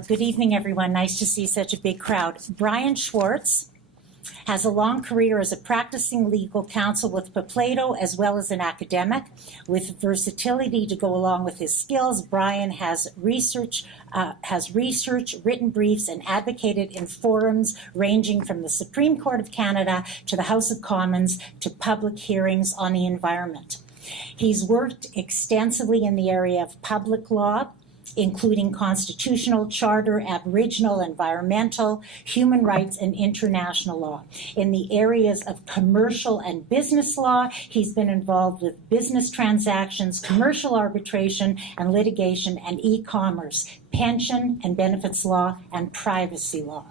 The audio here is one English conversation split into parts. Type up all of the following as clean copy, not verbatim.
Good evening, everyone. Nice to see such a big crowd. Bryan Schwartz has a long career as a practicing legal counsel with Plato as well as an academic. With versatility to go along with his skills, Bryan has research, written briefs, and advocated in forums ranging from the Supreme Court of Canada to the House of Commons to public hearings on the environment. He's worked extensively in the area of public law, including constitutional, charter, Aboriginal, environmental, human rights, and international law. In the areas of commercial and business law, he's been involved with business transactions, commercial arbitration and litigation, and e-commerce, pension and benefits law, and privacy law.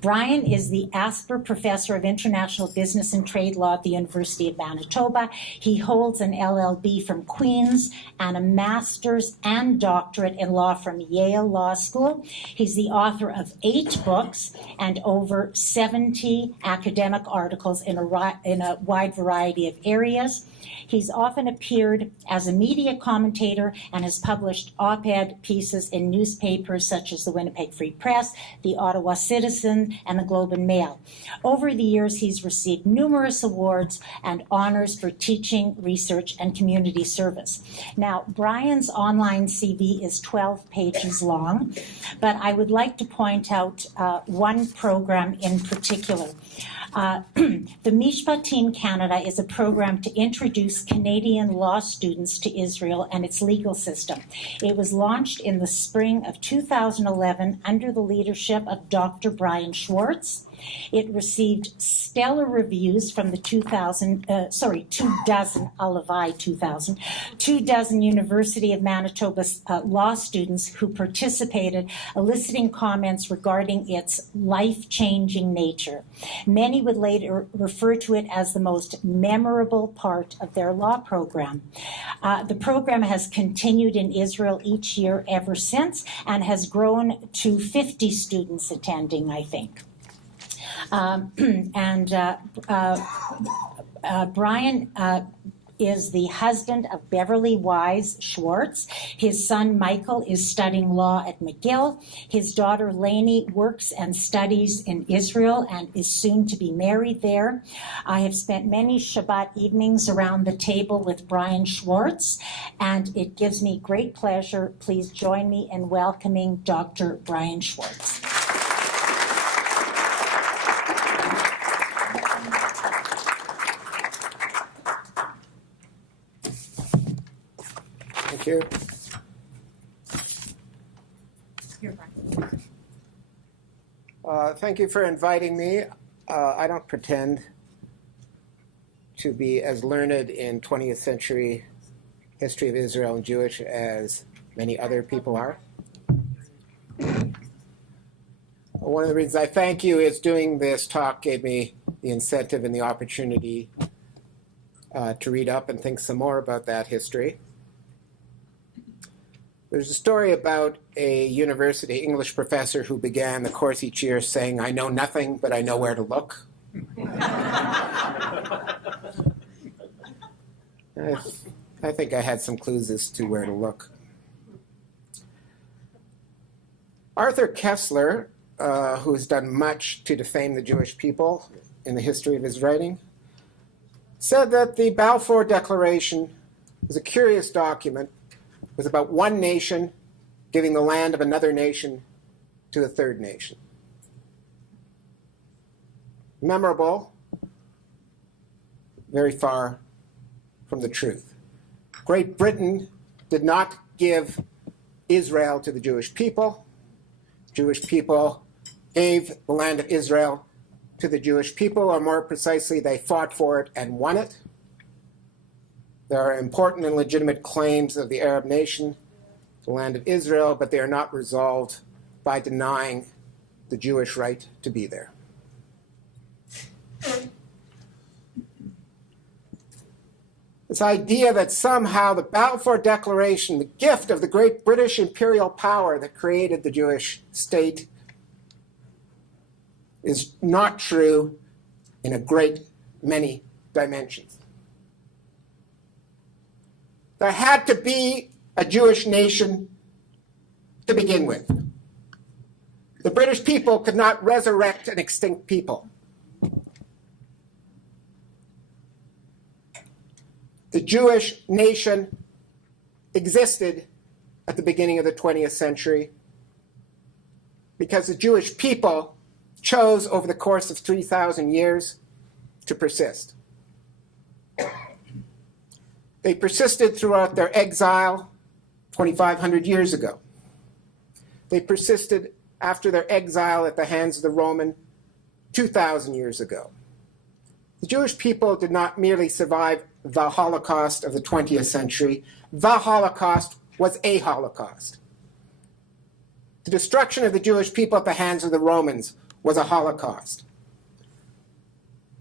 Bryan is the Asper Professor of International Business and Trade Law at the University of Manitoba. He holds an LLB from Queen's and a master's and doctorate in law from Yale Law School. He's the author of 8 books and over 70 academic articles in a wide variety of areas. He's often appeared as a media commentator and has published op-ed pieces in newspapers such as the Winnipeg Free Press, the Ottawa Citizen, and the Globe and Mail. Over the years, he's received numerous awards and honors for teaching, research, and community service. Now, Bryan's online CV is 12 pages long, but I would like to point out one program in particular. The Mishpatim Canada is a program to introduce Canadian law students to Israel and its legal system. It was launched in the spring of 2011 under the leadership of Dr. Bryan Schwartz. It received stellar reviews from the 2 dozen University of Manitoba law students who participated, eliciting comments regarding its life-changing nature. Many would later refer to it as the most memorable part of their law program. The program has continued in Israel each year ever since and has grown to 50 students attending, I think. Bryan is the husband of Beverly Wise Schwartz. His son Michael is studying law at McGill. His daughter Lainey works and studies in Israel and is soon to be married there. I have spent many Shabbat evenings around the table with Bryan Schwartz, and it gives me great pleasure. Please join me in welcoming Dr. Bryan Schwartz. Thank you. Thank you for inviting me. I don't pretend to be as learned in 20th century history of Israel and Jewish as many other people are. One of the reasons I thank you is doing this talk gave me the incentive and the opportunity to read up and think some more about that history. There's a story about a university English professor who began the course each year saying, "I know nothing, but I know where to look." I think I had some clues as to where to look. Arthur Kessler, who has done much to defame the Jewish people in the history of his writing, said that the Balfour Declaration is a curious document. It was about one nation giving the land of another nation to a third nation. Memorable, very far from the truth. Great Britain did not give Israel to the Jewish people. Jewish people gave the land of Israel to the Jewish people, or more precisely, they fought for it and won it. There are important and legitimate claims of the Arab nation, the land of Israel, but they are not resolved by denying the Jewish right to be there. This idea that somehow the Balfour Declaration, the gift of the great British imperial power that created the Jewish state, is not true in a great many dimensions. There had to be a Jewish nation to begin with. The British people could not resurrect an extinct people. The Jewish nation existed at the beginning of the 20th century because the Jewish people chose over the course of 3,000 years to persist. They persisted throughout their exile 2,500 years ago. They persisted after their exile at the hands of the Roman 2,000 years ago. The Jewish people did not merely survive the Holocaust of the 20th century. The Holocaust was a Holocaust. The destruction of the Jewish people at the hands of the Romans was a Holocaust.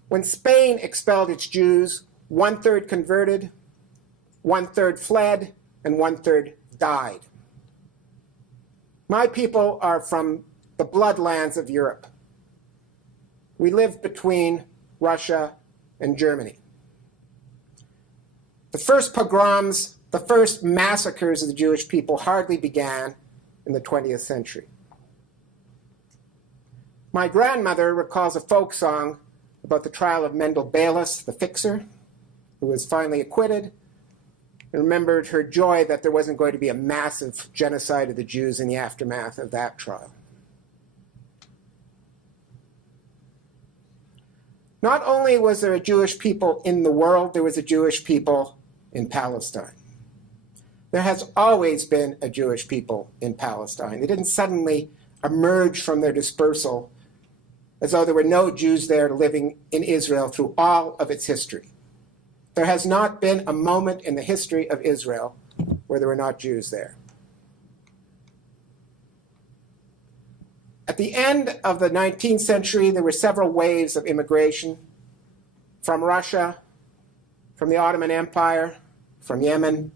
When Spain expelled its Jews, 1/3 converted, 1/3 fled, and 1/3 died. My people are from the bloodlands of Europe. We live between Russia and Germany. The first pogroms, the first massacres of the Jewish people hardly began in the 20th century. My grandmother recalls a folk song about the trial of Mendel Bayless, the fixer, who was finally acquitted, and remembered her joy that there wasn't going to be a massive genocide of the Jews in the aftermath of that trial. Not only was there a Jewish people in the world, there was a Jewish people in Palestine. There has always been a Jewish people in Palestine. They didn't suddenly emerge from their dispersal as though there were no Jews there living in Israel through all of its history. There has not been a moment in the history of Israel where there were not Jews there. At the end of the 19th century, there were several waves of immigration from Russia, from the Ottoman Empire, from Yemen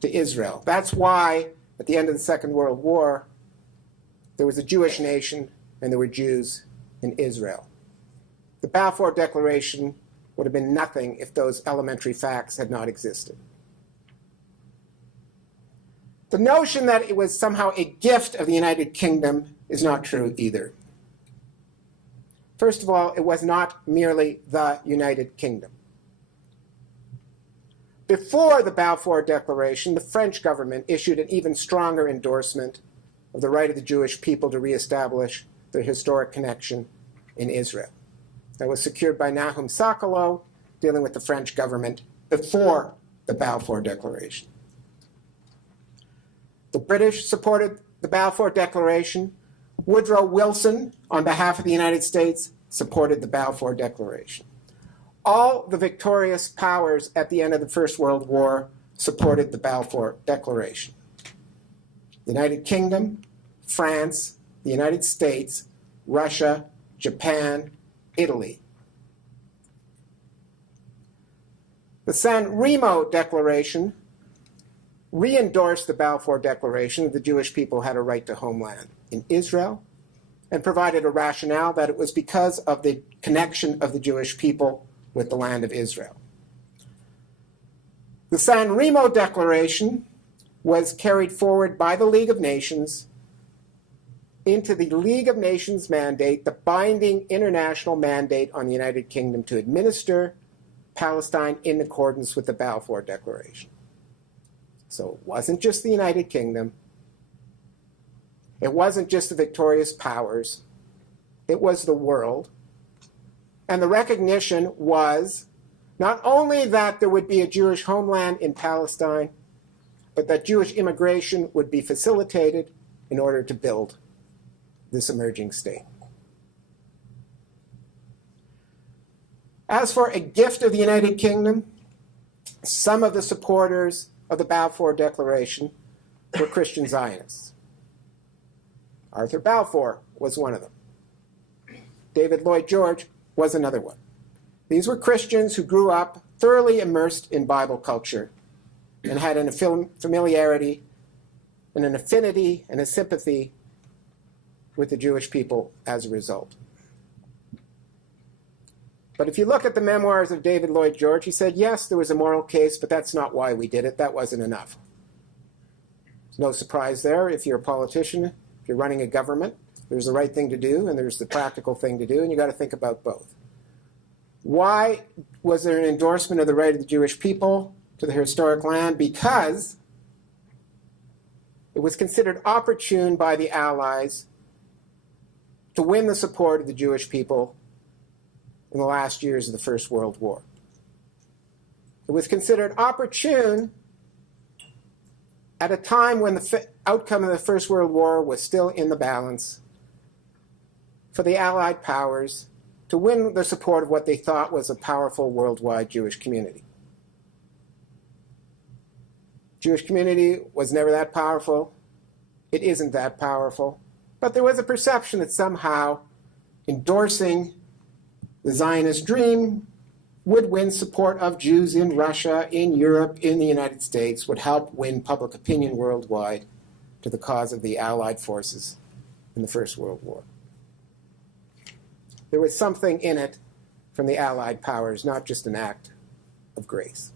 to Israel. That's why, at the end of the Second World War, there was a Jewish nation and there were Jews in Israel. The Balfour Declaration would have been nothing if those elementary facts had not existed. The notion that it was somehow a gift of the United Kingdom is not true either. First of all, it was not merely the United Kingdom. Before the Balfour Declaration, the French government issued an even stronger endorsement of the right of the Jewish people to reestablish their historic connection in Israel. That was secured by Nahum Sokolow, dealing with the French government before the Balfour Declaration. The British supported the Balfour Declaration. Woodrow Wilson, on behalf of the United States, supported the Balfour Declaration. All the victorious powers at the end of the First World War supported the Balfour Declaration. The United Kingdom, France, the United States, Russia, Japan, Italy. The San Remo Declaration re-endorsed the Balfour Declaration that the Jewish people had a right to homeland in Israel and provided a rationale that it was because of the connection of the Jewish people with the land of Israel. The San Remo Declaration was carried forward by the League of Nations into the League of Nations mandate, the binding international mandate on the United Kingdom to administer Palestine in accordance with the Balfour Declaration. So it wasn't just the United Kingdom. It wasn't just the victorious powers. It was the world. And the recognition was not only that there would be a Jewish homeland in Palestine, but that Jewish immigration would be facilitated in order to build this emerging state. As for a gift of the United Kingdom, some of the supporters of the Balfour Declaration were Christian Zionists. Arthur Balfour was one of them. David Lloyd George was another one. These were Christians who grew up thoroughly immersed in Bible culture and had a familiarity and an affinity and a sympathy with the Jewish people as a result. But if you look at the memoirs of David Lloyd George, he said, yes, there was a moral case, but that's not why we did it. That wasn't enough. There's no surprise there if you're a politician, if you're running a government. There's the right thing to do, and there's the practical thing to do, and you got to think about both. Why was there an endorsement of the right of the Jewish people to the historic land? Because it was considered opportune by the Allies to win the support of the Jewish people in the last years of the First World War. It was considered opportune at a time when the outcome of the First World War was still in the balance for the Allied powers to win the support of what they thought was a powerful worldwide Jewish community. Jewish community was never that powerful. It isn't that powerful. But there was a perception that somehow endorsing the Zionist dream would win support of Jews in Russia, in Europe, in the United States, would help win public opinion worldwide to the cause of the Allied forces in the First World War. There was something in it from the Allied powers, not just an act of grace.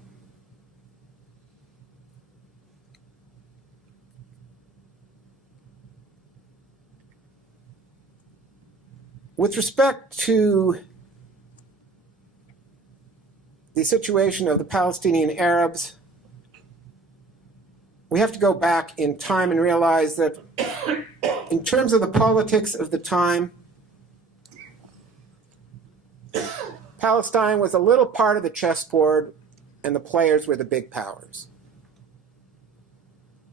With respect to the situation of the Palestinian Arabs, we have to go back in time and realize that in terms of the politics of the time, Palestine was a little part of the chessboard and the players were the big powers.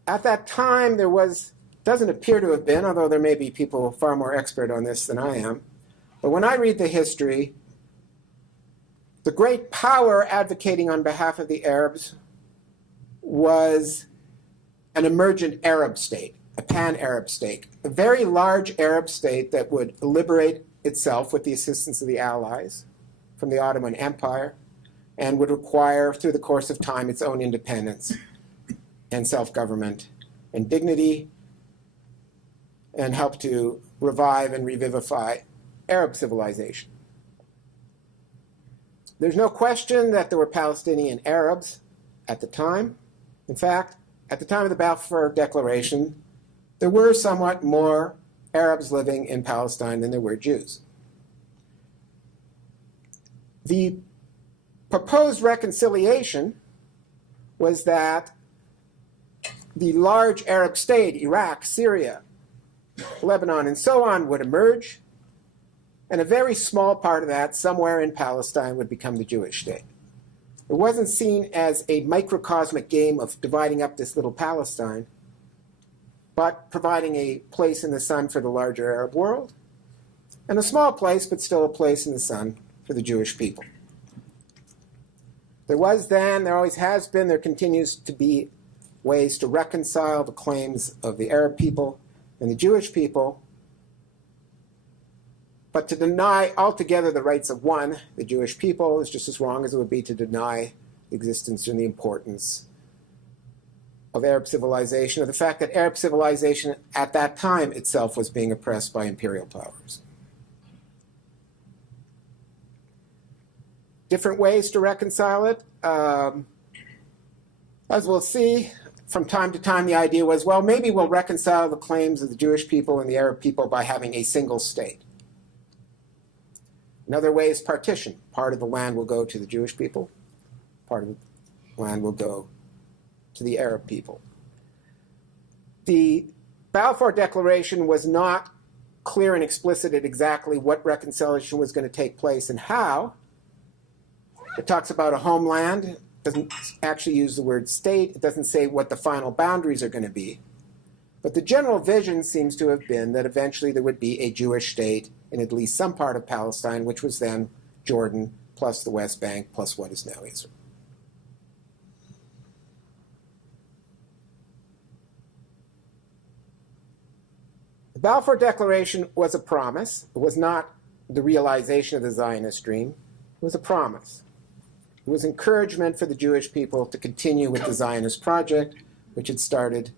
At that time, there doesn't appear to have been, although there may be people far more expert on this than I am, but when I read the history, the great power advocating on behalf of the Arabs was an emergent Arab state, a pan-Arab state, a very large Arab state that would liberate itself with the assistance of the Allies from the Ottoman Empire and would acquire, through the course of time, its own independence and self-government and dignity, and help to revive and revivify Arab civilization. There's no question that there were Palestinian Arabs at the time. In fact, at the time of the Balfour Declaration, there were somewhat more Arabs living in Palestine than there were Jews. The proposed reconciliation was that the large Arab state, Iraq, Syria, Lebanon, and so on, would emerge, and a very small part of that, somewhere in Palestine, would become the Jewish state. It wasn't seen as a microcosmic game of dividing up this little Palestine, but providing a place in the sun for the larger Arab world, and a small place, but still a place in the sun for the Jewish people. There was then, there always has been, there continues to be ways to reconcile the claims of the Arab people and the Jewish people, but to deny altogether the rights of one, the Jewish people, is just as wrong as it would be to deny the existence and the importance of Arab civilization, or the fact that Arab civilization at that time itself was being oppressed by imperial powers. Different ways to reconcile it. As we'll see, from time to time the idea was, well, maybe we'll reconcile the claims of the Jewish people and the Arab people by having a single state. Another way is partition. Part of the land will go to the Jewish people, part of the land will go to the Arab people. The Balfour Declaration was not clear and explicit at exactly what reconciliation was going to take place and how. It talks about a homeland. It doesn't actually use the word state. It doesn't say what the final boundaries are going to be. But the general vision seems to have been that eventually there would be a Jewish state in at least some part of Palestine, which was then Jordan, plus the West Bank, plus what is now Israel. The Balfour Declaration was a promise. It was not the realization of the Zionist dream. It was a promise. It was encouragement for the Jewish people to continue with the Zionist project, which had started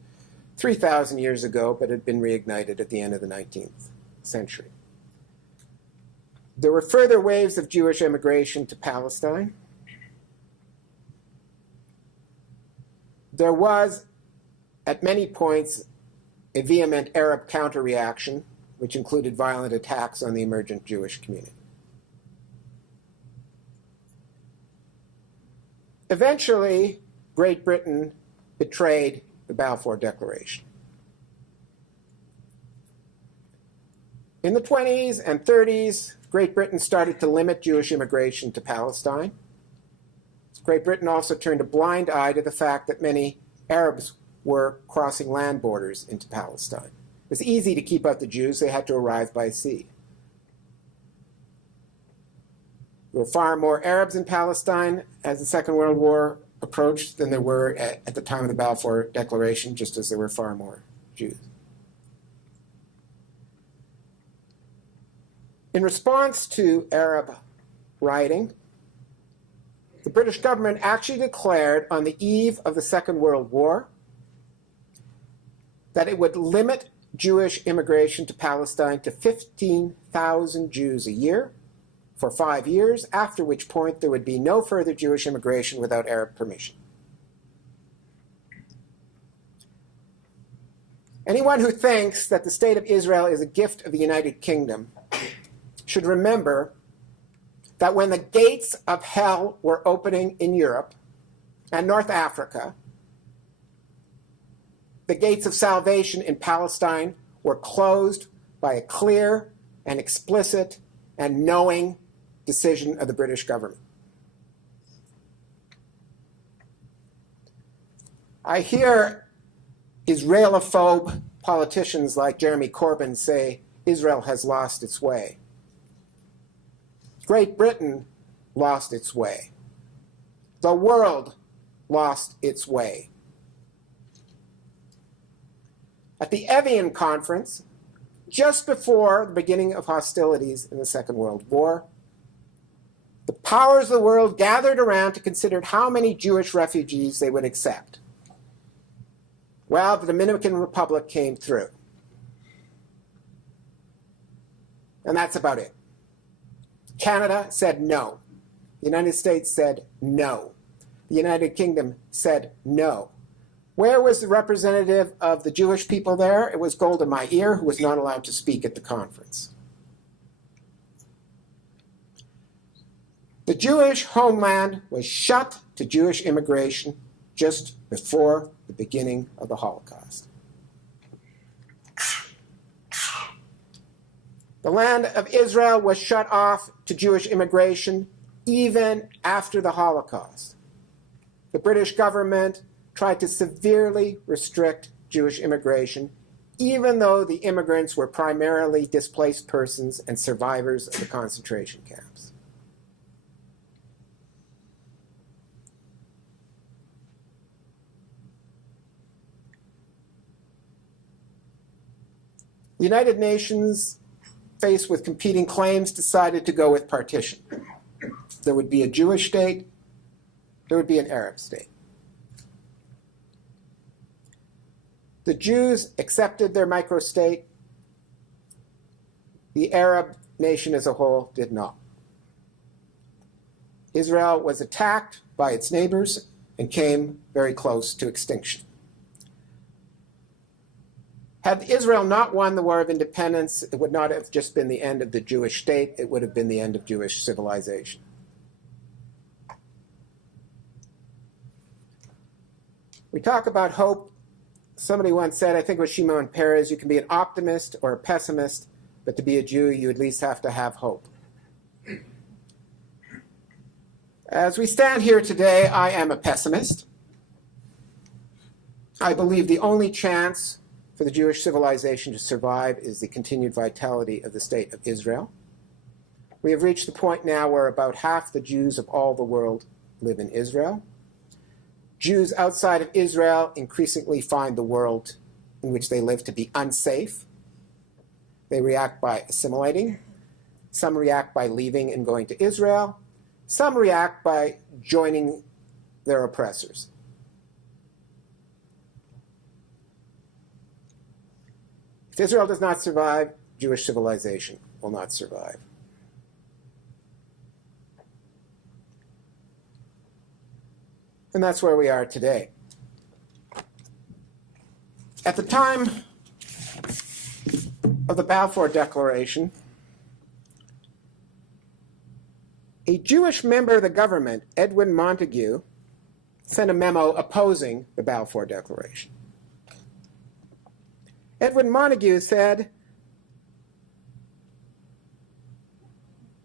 3,000 years ago, but had been reignited at the end of the 19th century. There were further waves of Jewish immigration to Palestine. There was, at many points, a vehement Arab counter-reaction which included violent attacks on the emergent Jewish community. Eventually, Great Britain betrayed the Balfour Declaration. In the 20s and 30s, Great Britain started to limit Jewish immigration to Palestine. Great Britain also turned a blind eye to the fact that many Arabs were crossing land borders into Palestine. It was easy to keep out the Jews. They had to arrive by sea. There were far more Arabs in Palestine as the Second World War approached than there were at the time of the Balfour Declaration, just as there were far more Jews. In response to Arab rioting, the British government actually declared on the eve of the Second World War that it would limit Jewish immigration to Palestine to 15,000 Jews a year for 5 years, after which point there would be no further Jewish immigration without Arab permission. Anyone who thinks that the State of Israel is a gift of the United Kingdom should remember that when the gates of hell were opening in Europe and North Africa, the gates of salvation in Palestine were closed by a clear and explicit and knowing decision of the British government. I hear Israelophobe politicians like Jeremy Corbyn say Israel has lost its way. Great Britain lost its way. The world lost its way. At the Evian Conference, just before the beginning of hostilities in the Second World War, the powers of the world gathered around to consider how many Jewish refugees they would accept. Well, the Dominican Republic came through. And that's about it. Canada said no. The United States said no. The United Kingdom said no. Where was the representative of the Jewish people there? It was Golda Meir, who was not allowed to speak at the conference. The Jewish homeland was shut to Jewish immigration just before the beginning of the Holocaust. The land of Israel was shut off to Jewish immigration even after the Holocaust. The British government tried to severely restrict Jewish immigration, even though the immigrants were primarily displaced persons and survivors of the concentration camps. The United Nations, faced with competing claims, decided to go with partition. There would be a Jewish state, there would be an Arab state. The Jews accepted their microstate. The Arab nation as a whole did not. Israel was attacked by its neighbors and came very close to extinction. Had Israel not won the War of Independence, it would not have just been the end of the Jewish state, it would have been the end of Jewish civilization. We talk about hope. Somebody once said, I think it was Shimon Peres, you can be an optimist or a pessimist, but to be a Jew, you at least have to have hope. As we stand here today, I am a pessimist. I believe the only chance for the Jewish civilization to survive is the continued vitality of the State of Israel. We have reached the point now where about half the Jews of all the world live in Israel. Jews outside of Israel increasingly find the world in which they live to be unsafe. They react by assimilating. Some react by leaving and going to Israel. Some react by joining their oppressors. If Israel does not survive, Jewish civilization will not survive. And that's where we are today. At the time of the Balfour Declaration, a Jewish member of the government, Edwin Montague, sent a memo opposing the Balfour Declaration. Edwin Montague said,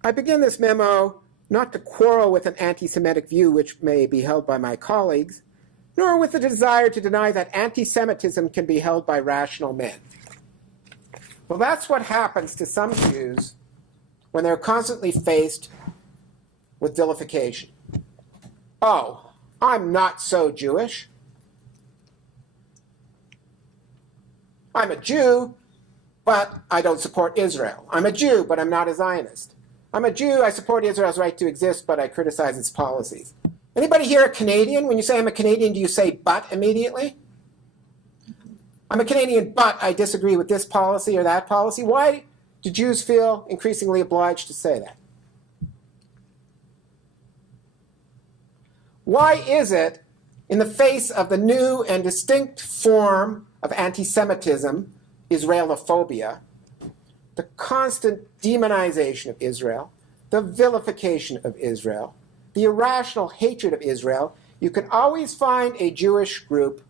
"I begin this memo not to quarrel with an anti-Semitic view which may be held by my colleagues, nor with the desire to deny that anti-Semitism can be held by rational men." Well, that's what happens to some Jews when they're constantly faced with vilification. Oh, I'm not so Jewish. I'm a Jew, but I don't support Israel. I'm a Jew, but I'm not a Zionist. I'm a Jew, I support Israel's right to exist, but I criticize its policies. Anybody here a Canadian? When you say I'm a Canadian, do you say but immediately? I'm a Canadian, but I disagree with this policy or that policy. Why do Jews feel increasingly obliged to say that? Why is it, in the face of the new and distinct form of anti-Semitism, Israelophobia, the constant demonization of Israel, the vilification of Israel, the irrational hatred of Israel, you can always find a Jewish group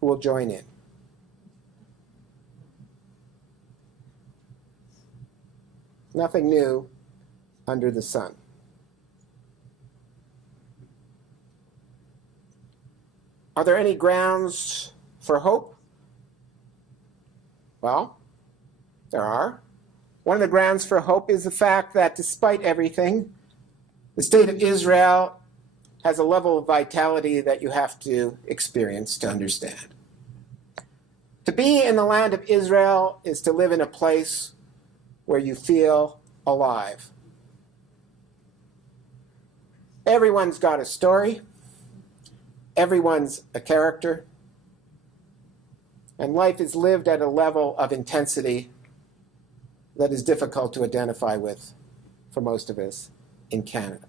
who will join in? Nothing new under the sun. Are there any grounds for hope? Well, there are. One of the grounds for hope is the fact that despite everything, the state of Israel has a level of vitality that you have to experience to understand. To be in the land of Israel is to live in a place where you feel alive. Everyone's got a story. Everyone's a character. And life is lived at a level of intensity that is difficult to identify with for most of us in Canada.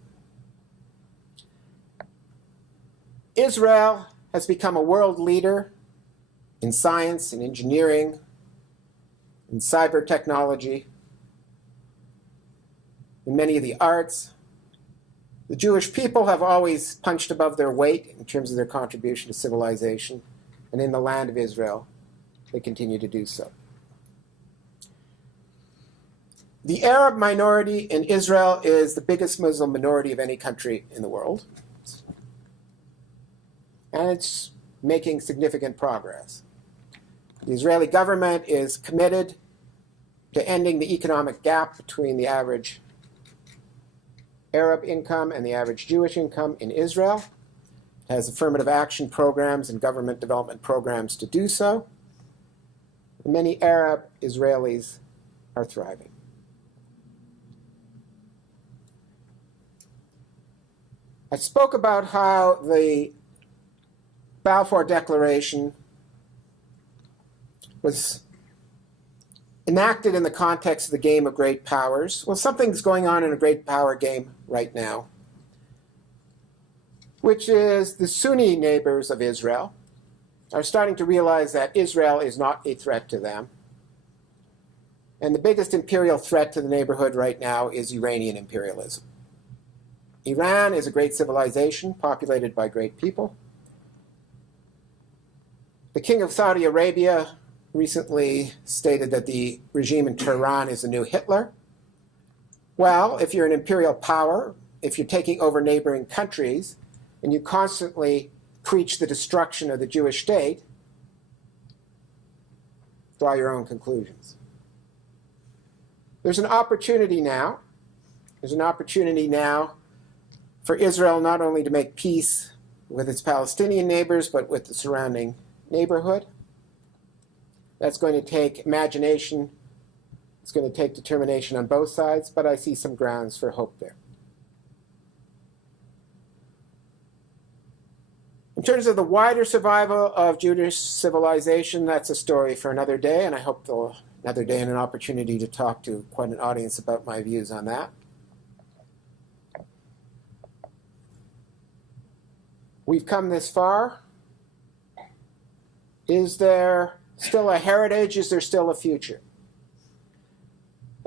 Israel has become a world leader in science and engineering, in cyber technology, in many of the arts. The Jewish people have always punched above their weight in terms of their contribution to civilization, and in the land of Israel, they continue to do so. The Arab minority in Israel is the biggest Muslim minority of any country in the world, and it's making significant progress. The Israeli government is committed to ending the economic gap between the average Arab income and the average Jewish income in Israel. It has affirmative action programs and government development programs to do so. Many Arab Israelis are thriving. I spoke about how the Balfour Declaration was enacted in the context of the game of great powers. Well, something's going on in a great power game right now, which is the Sunni neighbors of Israel are starting to realize that Israel is not a threat to them. And the biggest imperial threat to the neighborhood right now is Iranian imperialism. Iran is a great civilization populated by great people. The king of Saudi Arabia recently stated that the regime in Tehran is the new Hitler. Well, if you're an imperial power, if you're taking over neighboring countries, and you constantly preach the destruction of the Jewish state, draw your own conclusions. There's an opportunity now. There's an opportunity now for Israel not only to make peace with its Palestinian neighbors, but with the surrounding neighborhood. That's going to take imagination. It's going to take determination on both sides, but I see some grounds for hope there. In terms of the wider survival of Jewish civilization, that's a story for another day, and I hope another day and an opportunity to talk to quite an audience about my views on that. We've come this far. Is there still a heritage? Is there still a future?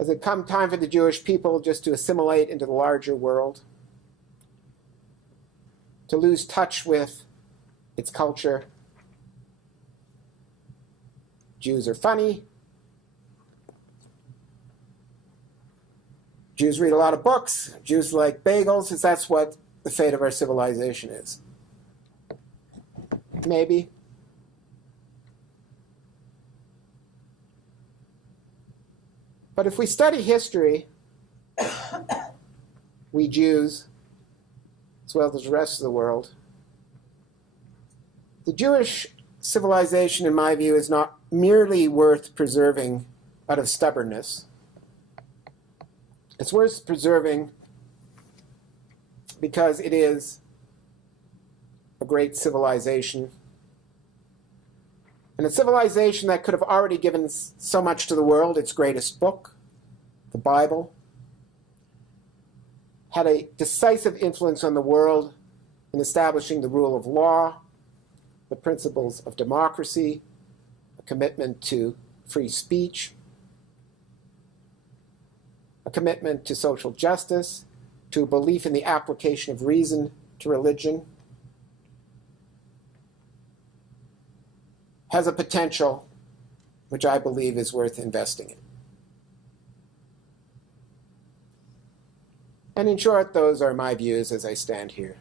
Has it come time for the Jewish people just to assimilate into the larger world? To lose touch with its culture? Jews are funny. Jews read a lot of books. Jews like bagels. Is that what the fate of our civilization is? Maybe. But if we study history, we Jews, as well as the rest of the world, the Jewish civilization, in my view, is not merely worth preserving out of stubbornness. It's worth preserving because it is a great civilization, and a civilization that could have already given so much to the world. Its greatest book, the Bible, had a decisive influence on the world in establishing the rule of law, the principles of democracy, a commitment to free speech, a commitment to social justice, to a belief in the application of reason to religion, has a potential which I believe is worth investing in. And in short, those are my views as I stand here.